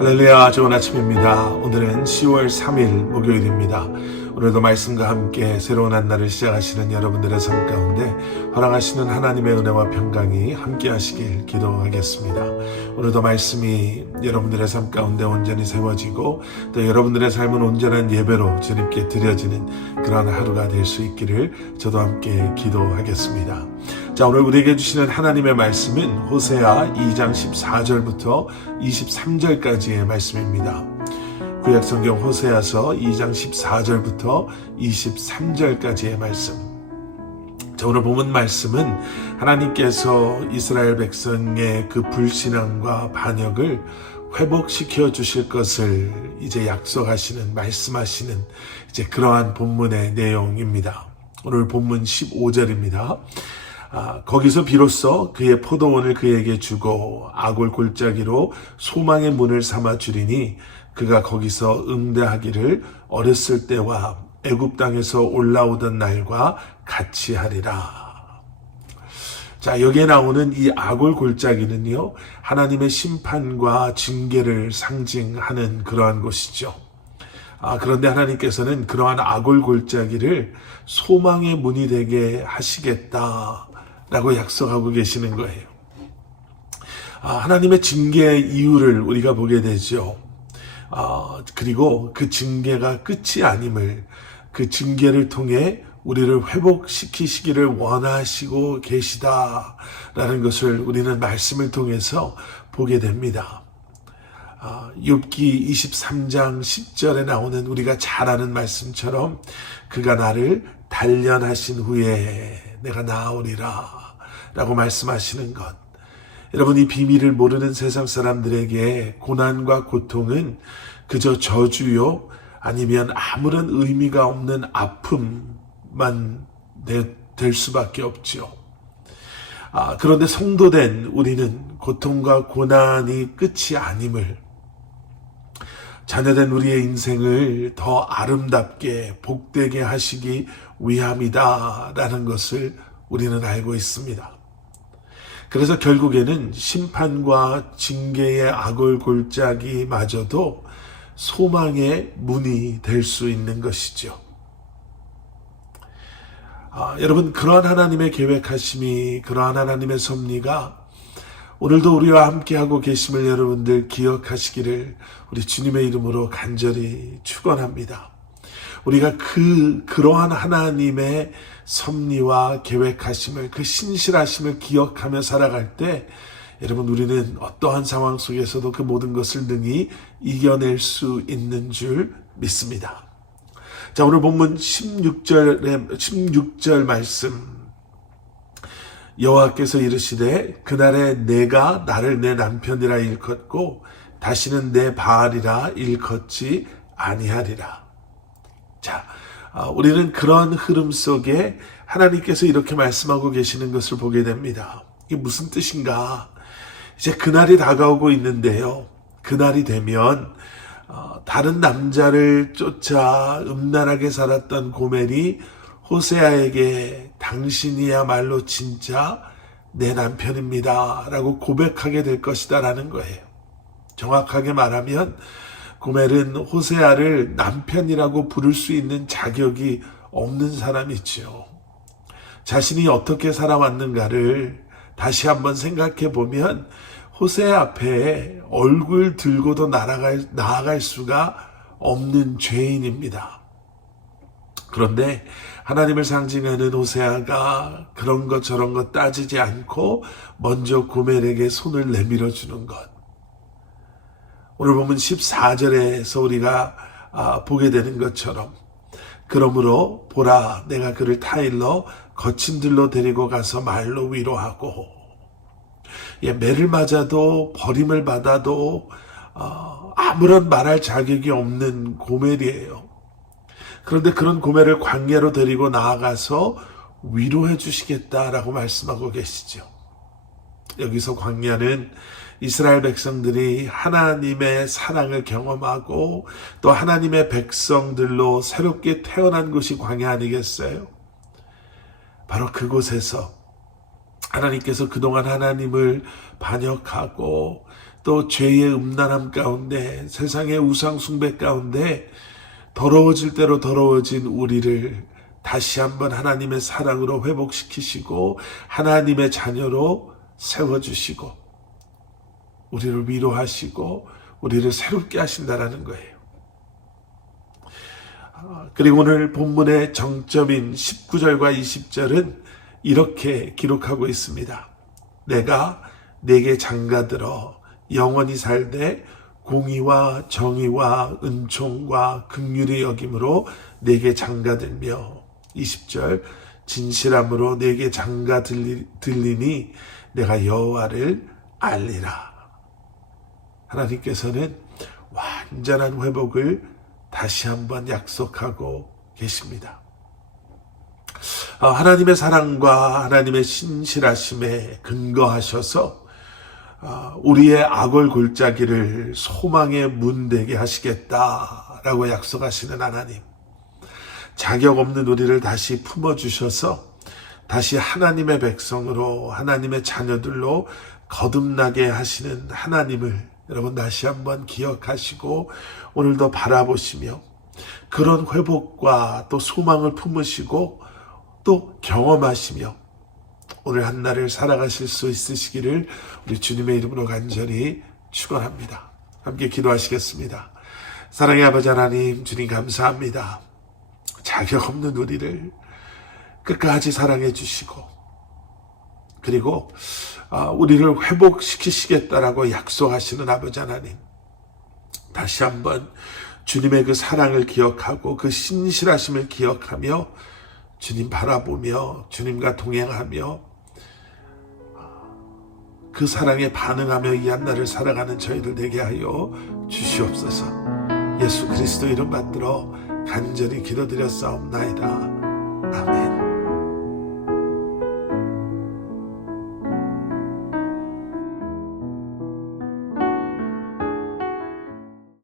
할렐루야, 좋은 아침입니다. 오늘은 10월 3일 목요일입니다. 오늘도 말씀과 함께 새로운 한 날을 시작하시는 여러분들의 삶 가운데 허락하시는 하나님의 은혜와 평강이 함께 하시길 기도하겠습니다. 오늘도 말씀이 여러분들의 삶 가운데 온전히 세워지고 또 여러분들의 삶은 온전한 예배로 주님께 드려지는 그러한 하루가 될 수 있기를 저도 함께 기도하겠습니다. 자, 오늘 우리에게 주시는 하나님의 말씀은 호세아 2장 14절부터 23절까지의 말씀입니다. 구약성경 호세아서 2장 14절부터 23절까지의 말씀. 자, 오늘 본문 말씀은 하나님께서 이스라엘 백성의 그 불신앙과 반역을 회복시켜 주실 것을 이제 약속하시는, 말씀하시는 이제 그러한 본문의 내용입니다. 오늘 본문 15절입니다. 거기서 비로소 그의 포도원을 그에게 주고 아골 골짜기로 소망의 문을 삼아 주리니 그가 거기서 응대하기를 어렸을 때와 애굽 땅에서 올라오던 날과 같이 하리라. 자, 여기에 나오는 이 아골 골짜기는요, 하나님의 심판과 징계를 상징하는 그러한 곳이죠. 그런데 하나님께서는 그러한 아골 골짜기를 소망의 문이 되게 하시겠다라고 약속하고 계시는 거예요. 하나님의 징계의 이유를 우리가 보게 되죠. 그리고 그 징계가 끝이 아님을, 그 징계를 통해 우리를 회복시키시기를 원하시고 계시다라는 것을 우리는 말씀을 통해서 보게 됩니다. 욥기 23장 10절에 나오는 우리가 잘 아는 말씀처럼 그가 나를 단련하신 후에 내가 나으리라 라고 말씀하시는 것. 여러분, 이 비밀을 모르는 세상 사람들에게 고난과 고통은 그저 저주요, 아니면 아무런 의미가 없는 아픔만 될 수밖에 없죠. 그런데 성도된 우리는 고통과 고난이 끝이 아님을, 자녀된 우리의 인생을 더 아름답게 복되게 하시기 위함이다라는 것을 우리는 알고 있습니다. 그래서 결국에는 심판과 징계의 아골 골짜기마저도 소망의 문이 될 수 있는 것이죠. 여러분, 그러한 하나님의 계획하심이, 그러한 하나님의 섭리가 오늘도 우리와 함께하고 계심을 여러분들 기억하시기를 우리 주님의 이름으로 간절히 축원합니다. 우리가 그러한 하나님의 섭리와 계획하심을, 그 신실하심을 기억하며 살아갈 때 여러분, 우리는 어떠한 상황 속에서도 그 모든 것을 능히 이겨낼 수 있는 줄 믿습니다. 자, 오늘 본문 16절 말씀. 여호와께서 이르시되 그날에 내가 나를 내 남편이라 일컫고 다시는 내 바알이라 일컫지 아니하리라. 자, 우리는 그런 흐름 속에 하나님께서 이렇게 말씀하고 계시는 것을 보게 됩니다. 이게 무슨 뜻인가? 이제 그날이 다가오고 있는데요. 그날이 되면 다른 남자를 쫓아 음란하게 살았던 고멜이 호세아에게 당신이야말로 진짜 내 남편입니다 라고 고백하게 될 것이다 라는 거예요. 정확하게 말하면 고멜은 호세아를 남편이라고 부를 수 있는 자격이 없는 사람이죠. 자신이 어떻게 살아왔는가를 다시 한번 생각해 보면 호세아 앞에 얼굴 들고도 나아갈 수가 없는 죄인입니다. 그런데 하나님을 상징하는 호세아가 그런 것 저런 것 따지지 않고 먼저 고멜에게 손을 내밀어 주는 것. 오늘 보면 14절에서 우리가 보게 되는 것처럼, 그러므로 보라 내가 그를 타일러 거친 들로 데리고 가서 말로 위로하고, 매를 맞아도 버림을 받아도 아무런 말할 자격이 없는 고멜이에요. 그런데 그런 고멜을 광야로 데리고 나아가서 위로해 주시겠다라고 말씀하고 계시죠. 여기서 광야는 이스라엘 백성들이 하나님의 사랑을 경험하고 또 하나님의 백성들로 새롭게 태어난 곳이 광야 아니겠어요? 바로 그곳에서 하나님께서 그동안 하나님을 반역하고 또 죄의 음란함 가운데, 세상의 우상 숭배 가운데 더러워질 대로 더러워진 우리를 다시 한번 하나님의 사랑으로 회복시키시고 하나님의 자녀로 세워주시고 우리를 위로하시고 우리를 새롭게 하신다라는 거예요. 그리고 오늘 본문의 정점인 19절과 20절은 이렇게 기록하고 있습니다. 내가 네게 장가들어 영원히 살되 공의와 정의와 은총과 긍휼의 여김으로 네게 장가들며 20절 진실함으로 네게 장가들리니 내가 여호와를 알리라. 하나님께서는 완전한 회복을 다시 한번 약속하고 계십니다. 하나님의 사랑과 하나님의 신실하심에 근거하셔서 우리의 악을 골짜기를 소망의 문 되게 하시겠다라고 약속하시는 하나님, 자격 없는 우리를 다시 품어주셔서 다시 하나님의 백성으로 하나님의 자녀들로 거듭나게 하시는 하나님을 여러분 다시 한번 기억하시고 오늘도 바라보시며 그런 회복과 또 소망을 품으시고 또 경험하시며 오늘 한날을 살아가실 수 있으시기를 우리 주님의 이름으로 간절히 축원합니다. 함께 기도하시겠습니다. 사랑의 아버지 하나님, 주님 감사합니다. 자격 없는 우리를 끝까지 사랑해 주시고 그리고 우리를 회복시키시겠다라고 약속하시는 아버지 하나님, 다시 한번 주님의 그 사랑을 기억하고 그 신실하심을 기억하며 주님 바라보며 주님과 동행하며 그 사랑에 반응하며 이 한날을 살아가는 저희들 되게 하여 주시옵소서. 예수 그리스도 이름 받들어 간절히 기도드렸사옵나이다. 아멘.